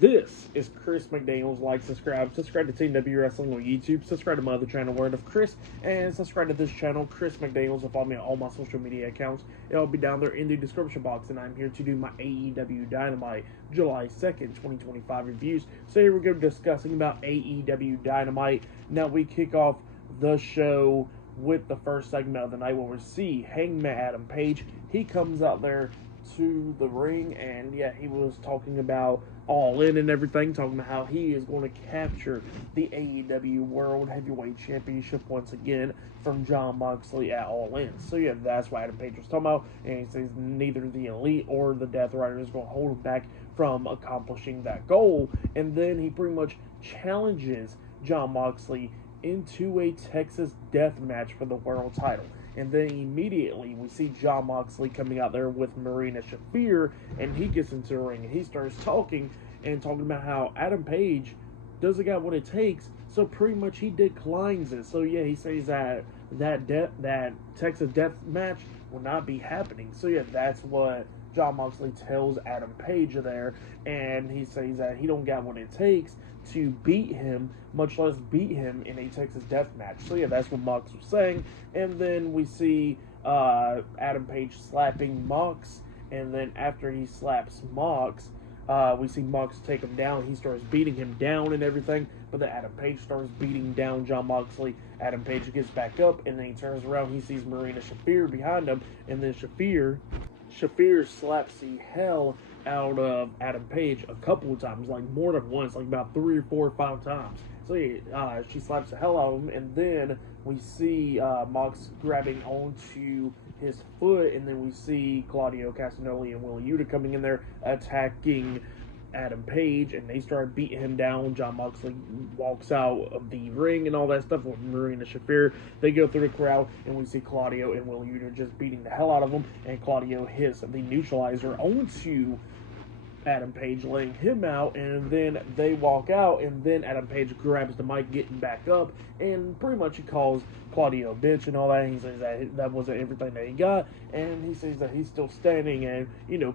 This is Chris McDaniels. Like, subscribe to Team W Wrestling on YouTube, subscribe to my other channel, Word of Chris, and subscribe to this channel, Chris McDaniels, and follow me on all my social media accounts. It'll be down there in the description box, and I'm here to do my AEW Dynamite July 2nd, 2025 reviews. So here we go, discussing about AEW Dynamite. Now we kick off the show with the first segment of the night where we see Hangman Adam Page. He comes out there to the ring, and yeah, he was talking about All In and everything, talking about how he is going to capture the AEW World Heavyweight Championship once again from Jon Moxley at All In. So yeah, that's what Adam Page was talking about, and he says neither the Elite or the Death Rider is going to hold him back from accomplishing that goal. And then he pretty much challenges Jon Moxley into a Texas death match for the world title. And then immediately we see Jon Moxley coming out there with Marina Shafir, and he gets into the ring and he starts talking about how Adam Page doesn't got what it takes, so pretty much he declines it. So yeah, he says that Texas death match will not be happening. So yeah, that's what Jon Moxley tells Adam Page there, and he says that he don't got what it takes to beat him, much less beat him in a Texas death match. So yeah, that's what Mox was saying. And then we see Adam Page slapping Mox, and then after he slaps Mox, we see Mox take him down. He starts beating him down and everything, but then Adam Page starts beating down Jon Moxley. Adam Page gets back up, and then he turns around. He sees Marina Shafir behind him, and then Shafir slaps the hell out of Adam Page a couple of times, like more than once, like about 3 or 4 or 5 times. So yeah, she slaps the hell out of him, and then we see Mox grabbing onto his foot, and then we see Claudio Castagnoli and Will Yuta coming in there attacking Adam Page, and they start beating him down. Jon Moxley walks out of the ring and all that stuff with Marina Shafir. They go through the crowd, and we see Claudio and Will Yuta just beating the hell out of him, and Claudio hits the neutralizer onto Adam Page, laying him out, and then they walk out, and then Adam Page grabs the mic, getting back up, and pretty much he calls Claudio a bitch and all that. And he says that wasn't everything that he got, and he says that he's still standing and,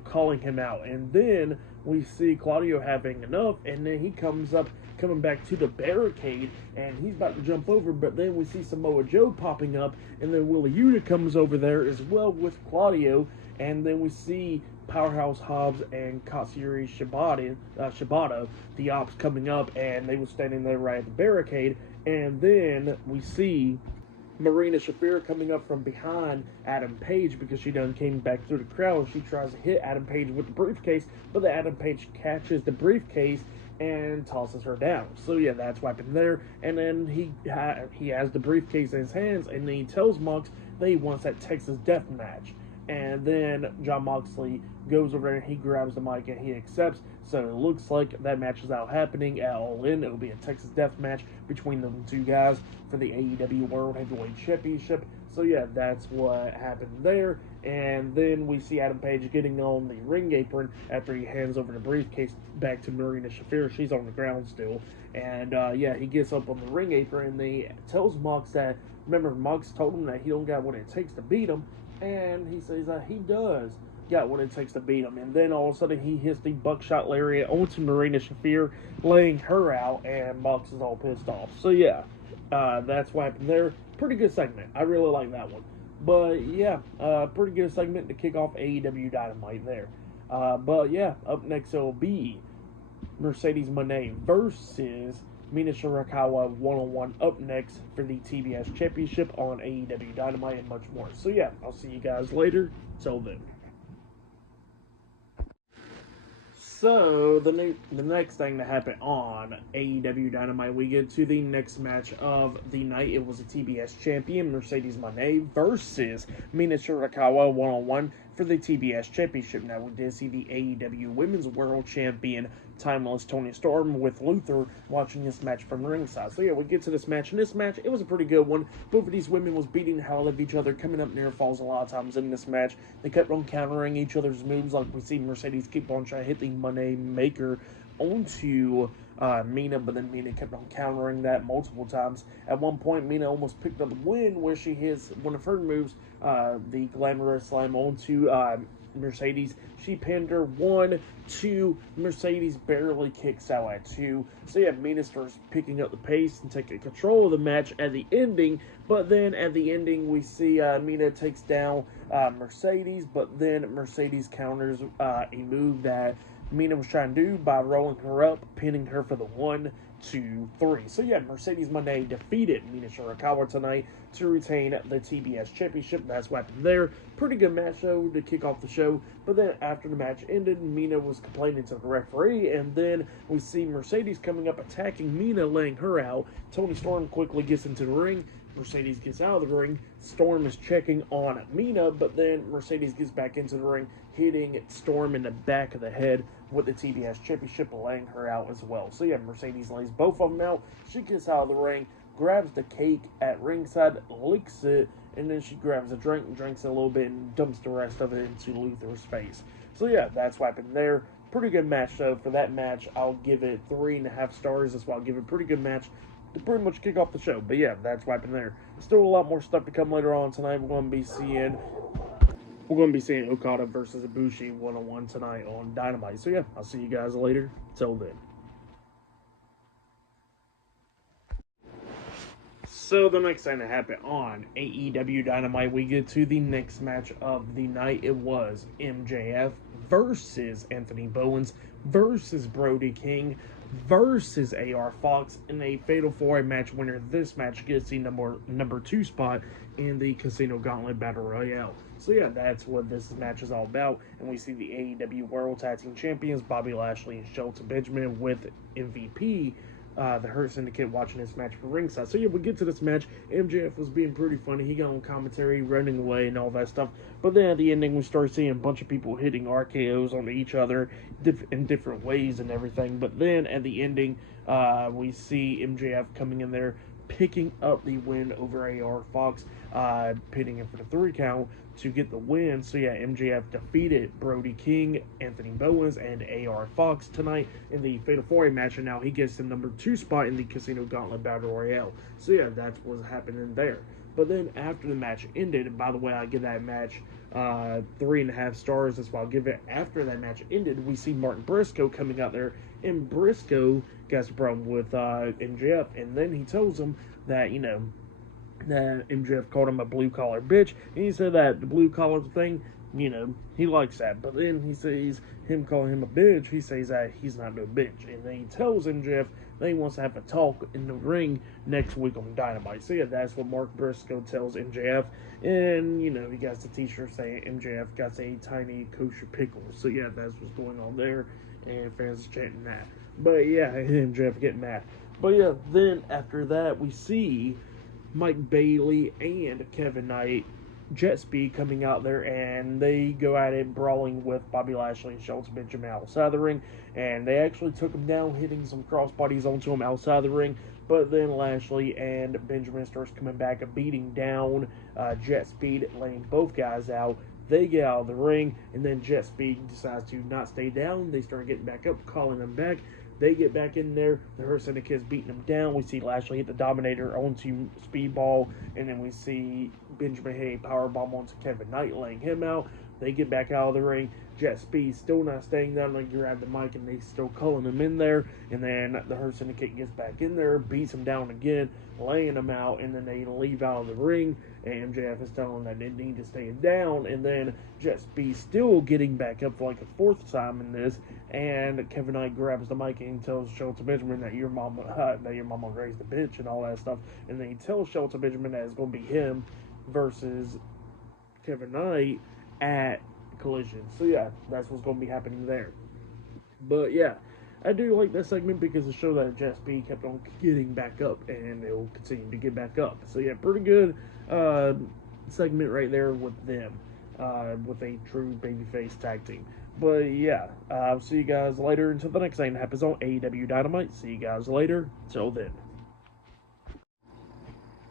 calling him out. And then we see Claudio having enough, and then he coming back to the barricade, and he's about to jump over, but then we see Samoa Joe popping up, and then Wheeler Yuta comes over there as well with Claudio, and then we see Powerhouse Hobbs and Katsuyori Shibata, the Ops, coming up, and they were standing there right at the barricade. And then we see Marina Shafir coming up from behind Adam Page because she done came back through the crowd. She tries to hit Adam Page with the briefcase, but the Adam Page catches the briefcase and tosses her down. So yeah, that's what happened there. And then he has the briefcase in his hands, and then he tells Mox that he wants that Texas death match. And then Jon Moxley goes over there and he grabs the mic and he accepts. So it looks like that match is out happening at All In. It'll be a Texas death match between the two guys for the AEW World Heavyweight Championship. So yeah, that's what happened there. And then we see Adam Page getting on the ring apron after he hands over the briefcase back to Marina Shafir. She's on the ground still. And yeah, he gets up on the ring apron and he tells Mox that, remember, Mox told him that he don't got what it takes to beat him. And he says that he does got what it takes to beat him. And then all of a sudden he hits the buckshot lariat onto Marina Shafir, laying her out, and Mox is all pissed off. So yeah, that's what happened there. Pretty good segment. I really like that one. But yeah, pretty good segment to kick off AEW Dynamite there. But yeah, up next it'll be Mercedes Moné versus Mina Shurikawa one-on-one up next for the TBS Championship on AEW Dynamite and much more. So yeah, I'll see you guys later. Till then. So the next thing that happened on AEW Dynamite, we get to the next match of the night. It was a TBS champion, Mercedes Moné versus Mina Shurikawa one-on-one for the TBS Championship. Now, we did see the AEW Women's World Champion, Timeless Toni Storm, with Luther watching this match from ringside. So yeah, we get to this match. In this match, it was a pretty good one. Both of these women was beating the hell out of each other, coming up near falls a lot of times in this match. They kept on countering each other's moves, like we see Mercedes keep on trying to hit the Moné Maker onto Mina, but then Mina kept on countering that multiple times. At one point, Mina almost picked up the win where she hits one of her moves, the Glamorous Slam onto Mercedes. She pinned her 1, 2. Mercedes barely kicks out at 2. So yeah, Mina starts picking up the pace and taking control of the match at the ending. But then at the ending, we see Mina takes down Mercedes. But then Mercedes counters a move that Mina was trying to do by rolling her up, pinning her for the 1, 2, 3. So yeah, Mercedes Monday defeated Mina Shurikawa tonight to retain the TBS Championship. That's what happened there. Pretty good match though to kick off the show. But then after the match ended, Mina was complaining to the referee, and then we see Mercedes coming up attacking Mina, laying her out. Toni Storm quickly gets into the ring. Mercedes gets out of the ring. Storm is checking on Mina, but then Mercedes gets back into the ring, hitting Storm in the back of the head with the TBS Championship, laying her out as well. So yeah, Mercedes lays both of them out. She gets out of the ring, grabs the cake at ringside, licks it, and then she grabs a drink, drinks it a little bit, and dumps the rest of it into Luther's face. So yeah, that's what happened there. Pretty good match though. For that match, I'll give it 3.5 stars. That's why I'll give it a pretty good match to pretty much kick off the show. But yeah, that's what happened there. Still a lot more stuff to come later on tonight. We're going to be seeing Okada versus Ibushi 1-on-1 tonight on Dynamite. So yeah, I'll see you guys later. Till then. So the next thing that happened on AEW Dynamite, we get to the next match of the night. It was MJF versus Anthony Bowens versus Brody King versus AR Fox in a Fatal 4-Way match winner. This match gets the number 2 spot in the Casino Gauntlet Battle Royale. So yeah, that's what this match is all about. And we see the AEW World Tag Team Champions Bobby Lashley and Shelton Benjamin with MVP, the Hurt Syndicate, watching this match for ringside. So yeah, we get to this match. MJF was being pretty funny. He got on commentary, running away and all that stuff. But then at the ending, we start seeing a bunch of people hitting RKOs on each other in different ways and everything. But then at the ending, we see MJF coming in there, picking up the win over AR Fox, pitting him for the 3 count to get the win. So yeah, MJF defeated Brody King, Anthony Bowens, and AR Fox tonight in the Fatal 4-Way match, and now he gets the number 2 spot in the Casino Gauntlet Battle Royale. So yeah, that's what's happening there. But then after the match ended, and by the way, I give that match 3.5 stars. That's why I'll give it. After that match ended, we see Martin Briscoe coming out there, and Briscoe got a problem with MJF, and then he tells him that, you know, that MJF called him a blue-collar bitch, and he said that the blue-collar thing, you know, he likes that. But then he says, him calling him a bitch, he says that he's not no bitch. And then he tells MJF that he wants to have a talk in the ring next week on Dynamite. So yeah, that's what Mark Briscoe tells MJF. And, you know, he got the t-shirt saying MJF got a tiny kosher pickle. So yeah, that's what's going on there. And fans are chanting that. But yeah, MJF getting mad. But yeah, then after that, we see Mike Bailey and Kevin Knight, Jet Speed, coming out there, and they go at it, brawling with Bobby Lashley and Shelton Benjamin outside the ring, and they actually took him down, hitting some crossbodies onto him outside the ring. But then Lashley and Benjamin starts coming back and beating down Jet Speed, laying both guys out. They get out of the ring, and then Jet Speed decides to not stay down. They start getting back up, calling them back. They get back in there. The Hurt Syndicate's beating them down. We see Lashley hit the Dominator onto Speedball, and then we see Benjamin hit a powerbomb onto Kevin Knight, laying him out. They get back out of the ring. Jet Speed still not staying down. They grab the mic, and they still calling him in there. And then the Hurt Syndicate gets back in there, beats him down again, laying him out, and then they leave out of the ring. And MJF is telling them that they need to stay down. And then Jet Speed still getting back up for like a 4th time in this. And Kevin Knight grabs the mic and tells Shelton Benjamin that your mama raised a bitch and all that stuff. And then he tells Shelton Benjamin that it's going to be him versus Kevin Knight at Collision. So yeah, that's what's going to be happening there. But yeah, I do like that segment because it shows that Jet Speed kept on getting back up, and it will continue to get back up. So yeah, pretty good segment right there with them, with a true babyface tag team. But yeah, I'll see you guys later until the next thing that happens on AEW Dynamite. See you guys later. Till then.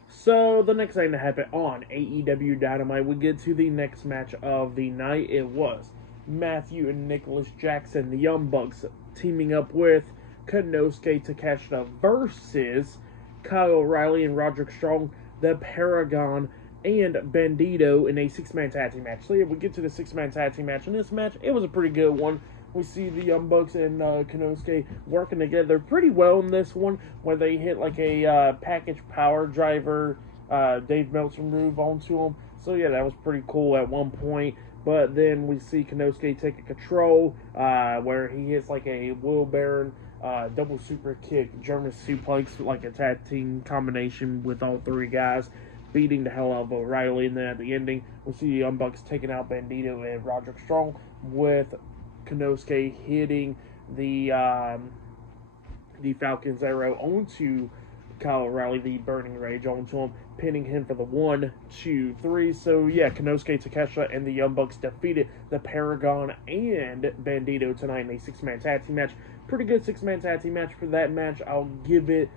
So the next thing that happened on AEW Dynamite, we get to the next match of the night. It was Matthew and Nicholas Jackson, the Young Bucks, teaming up with Konosuke Takeshita versus Kyle O'Reilly and Roderick Strong, the Paragon and Bandido in a 6-man tag team match. So yeah, we get to the 6-man tag team match. In this match, it was a pretty good one. We see the Young Bucks and Konosuke working together pretty well in this one, where they hit like a package power driver Dave Meltzer move onto him. So yeah, that was pretty cool at one point. But then we see Konosuke take a control where he hits like a Will Baron double super kick, German suplex, like a tag team combination with all three guys, beating the hell out of O'Reilly. And then at the ending, we see the Young Bucks taking out Bandido and Roderick Strong, with Konosuke hitting the Falcon's Arrow onto Kyle O'Reilly, the Burning Rage onto him, pinning him for the 1, 2, 3. So yeah, Konosuke Takeshita and the Young Bucks defeated the Paragon and Bandido tonight in a 6-man tag team match. Pretty good 6-man tag team match. For that match, I'll give it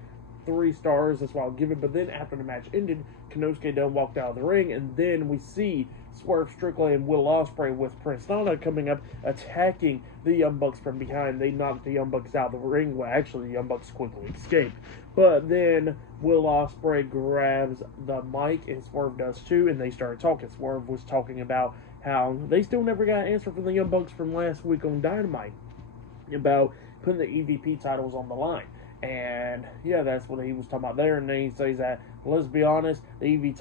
3 stars. That's why I'll give it. But then after the match ended, Konosuke done walked out of the ring, and then we see Swerve, Strickland, and Will Osprey with Prince Nana coming up, attacking the Young Bucks from behind. They knocked the Young Bucks out of the ring. Well, actually, the Young Bucks quickly escaped. But then Will Osprey grabs the mic, and Swerve does too, and they started talking. Swerve was talking about how they still never got an answer from the Young Bucks from last week on Dynamite about putting the EVP titles on the line. And yeah, that's what he was talking about there. And then he says that, let's be honest, the EVP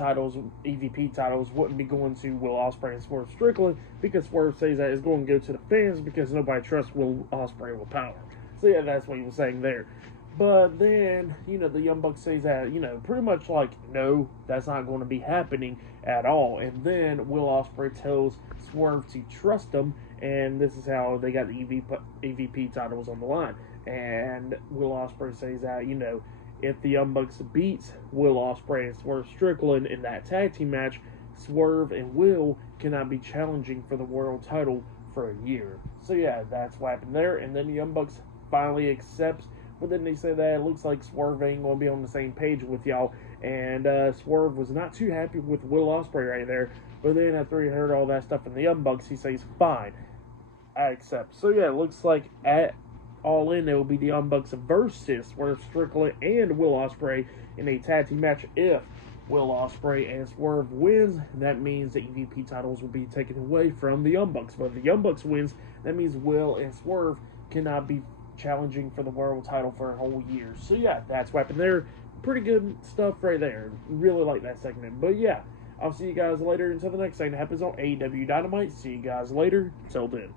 titles wouldn't be going to Will Osprey and Swerve Strickland, because Swerve says that it's going to go to the fans because nobody trusts Will Osprey with power. So yeah, that's what he was saying there. But then, the Young Bucks says that, pretty much like, no, that's not going to be happening at all. And then Will Osprey tells Swerve to trust him, and this is how they got the EVP titles on the line. And Will Osprey says that, if the Young Bucks beats Will Osprey and Swerve Strickland in that tag team match, Swerve and Will cannot be challenging for the world title for a year. So yeah, that's what happened there. And then the Young Bucks finally accepts. But then they say that it looks like Swerve ain't going to be on the same page with y'all. And Swerve was not too happy with Will Osprey right there. But then after he heard all that stuff from the Young Bucks, he says, fine, I accept. So yeah, it looks like at All In, it will be the Young Bucks versus Swerve Strickland and Will Osprey in a tag team match. If Will Osprey and Swerve wins, that means the EVP titles will be taken away from the Young Bucks. But if the Young Bucks wins, that means Will and Swerve cannot be challenging for the world title for a whole year. So yeah, that's what happened there. Pretty good stuff right there. Really like that segment. But yeah, I'll see you guys later until the next thing that happens on AEW Dynamite. See you guys later. Till then.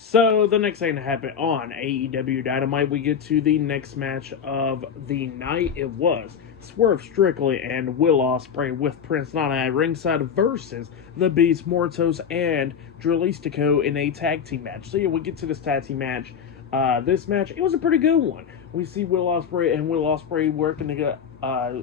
So, the next thing to happen on AEW Dynamite, we get to the next match of the night. It was Swerve Strickland and Will Osprey with Prince Nana at ringside versus the Beast Mortos and Jalistico in a tag team match. So, yeah, we get to this tag team match. This match, it was a pretty good one. We see Will Osprey and Will Osprey working together.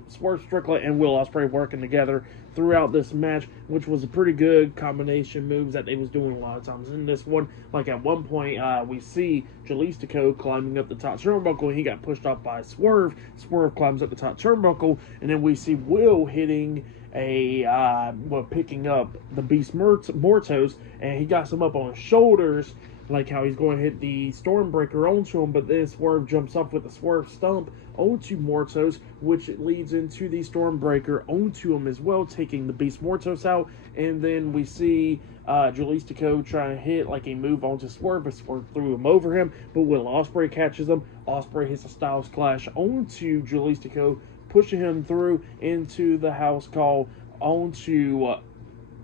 Swerve Strickland and Will Osprey working together throughout this match, which was a pretty good combination moves that they was doing a lot of times in this one. Like at one point, we see Jalistico climbing up the top turnbuckle, and he got pushed off by Swerve. Swerve climbs up the top turnbuckle, and then we see Will hitting picking up the Beast Mortos, and he got some up on his shoulders, like how he's going to hit the Stormbreaker onto him, but then Swerve jumps up with the Swerve Stomp onto Mortos, which leads into the Stormbreaker onto him as well, taking the Beast Mortos out. And then we see Jalistico trying to hit like a move onto Swerve, but Swerve threw him over him, but Will Osprey catches him. Osprey hits a Styles Clash onto Jalistico, pushing him through into the house call onto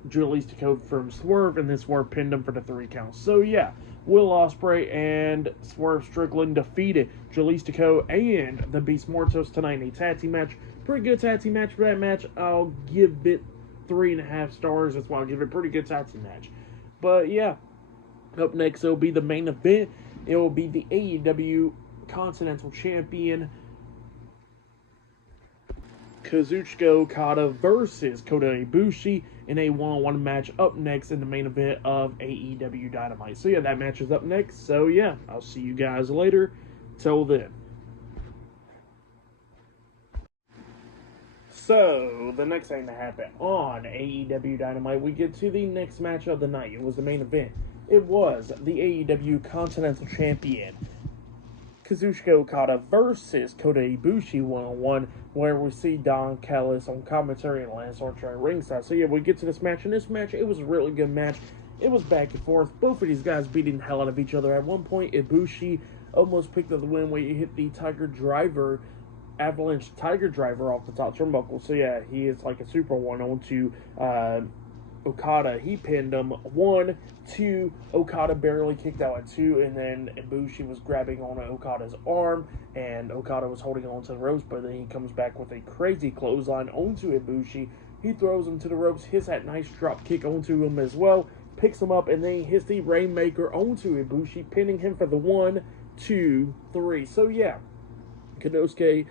Jalistico from Swerve, and then Swerve pinned him for the 3 count. So yeah, Will Osprey and Swerve Strickland defeated Jalistico and the Beast Mortos tonight in a tag team match. Pretty good tag team match for that match. I'll give it 3.5 stars. That's why I'll give it a pretty good tag team match. But yeah, up next it'll be the main event. It will be the AEW Continental Champion Kazuchika Okada versus Kota Ibushi in a one-on-one match up next in the main event of AEW Dynamite. So yeah, that match is up next. So yeah, I'll see you guys later. Till then. So, the next thing to happen on AEW Dynamite, we get to the next match of the night. It was the main event. It was the AEW Continental Champion Kazuchika Okada versus Kota Ibushi one-on-one, where we see Don Callis on commentary and Lance Archer at ringside. So yeah, we get to this match. In this match, it was a really good match. It was back and forth. Both of these guys beating the hell out of each other. At one point, Ibushi almost picked up the win where he hit the Avalanche Tiger Driver off the top turnbuckle. So yeah, he is like a super one onto Okada. He pinned him 1, 2. Okada barely kicked out at 2, and then Ibushi was grabbing on Okada's arm, and Okada was holding on to the ropes, but then he comes back with a crazy clothesline onto Ibushi. He throws him to the ropes, hits that nice drop kick onto him as well, picks him up, and then he hits the Rainmaker onto Ibushi, pinning him for the 1, 2, 3. So yeah, Kazuchika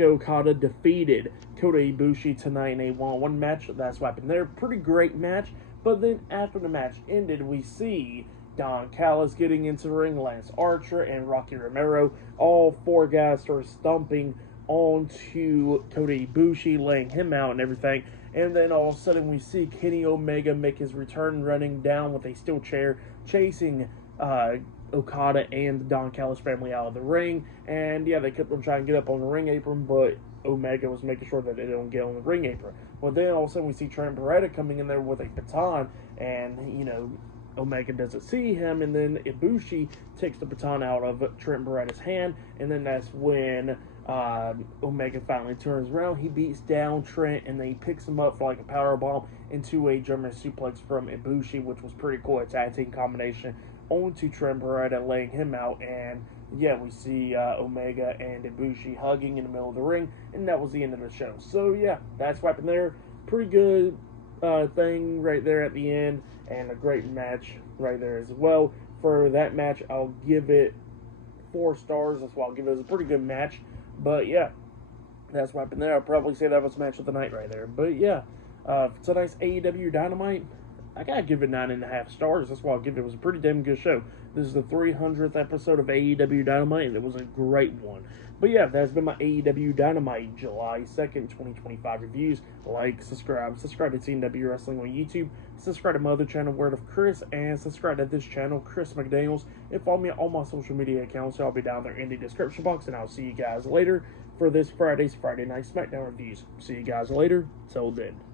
Okada defeated Kota Ibushi tonight in a one-on-one match. That's what happened there. Pretty great match. But then after the match ended, we see Don Callis getting into the ring, Lance Archer and Rocky Romero. All 4 guys start stomping onto Kota Ibushi, laying him out and everything. And then all of a sudden we see Kenny Omega make his return, running down with a steel chair, chasing Okada and the Don Callis family out of the ring. And yeah, they kept on trying to get up on the ring apron, but Omega was making sure that they don't get on the ring apron. Well, then all of a sudden we see Trent Beretta coming in there with a baton, and you know, Omega doesn't see him, and then Ibushi takes the baton out of Trent Beretta's hand, and then that's when Omega finally turns around. He beats down Trent, and then he picks him up for like a power bomb into a German suplex from Ibushi, which was pretty cool. A tag team combination onto Trent Beretta, laying him out. And yeah, we see Omega and Ibushi hugging in the middle of the ring, and that was the end of the show. So yeah, that's what happened there. Pretty good thing right there at the end, and a great match right there as well. For that match, I'll give it 4 stars. That's why I'll give it. It was a pretty good match. But yeah, that's what happened there. I'll probably say that was match of the night right there. But yeah, for tonight's AEW Dynamite, I gotta give it 9.5 stars. That's why I'll give it. It was a pretty damn good show. This is the 300th episode of AEW Dynamite, and it was a great one. But yeah, that's been my AEW Dynamite July 2nd, 2025 reviews. Like, subscribe to TNW Wrestling on YouTube, subscribe to my other channel, Word of Chris, and subscribe to this channel, Chris McDaniels, and follow me on all my social media accounts. I'll be down there in the description box, and I'll see you guys later for this Friday Night SmackDown reviews. See you guys later. Till then.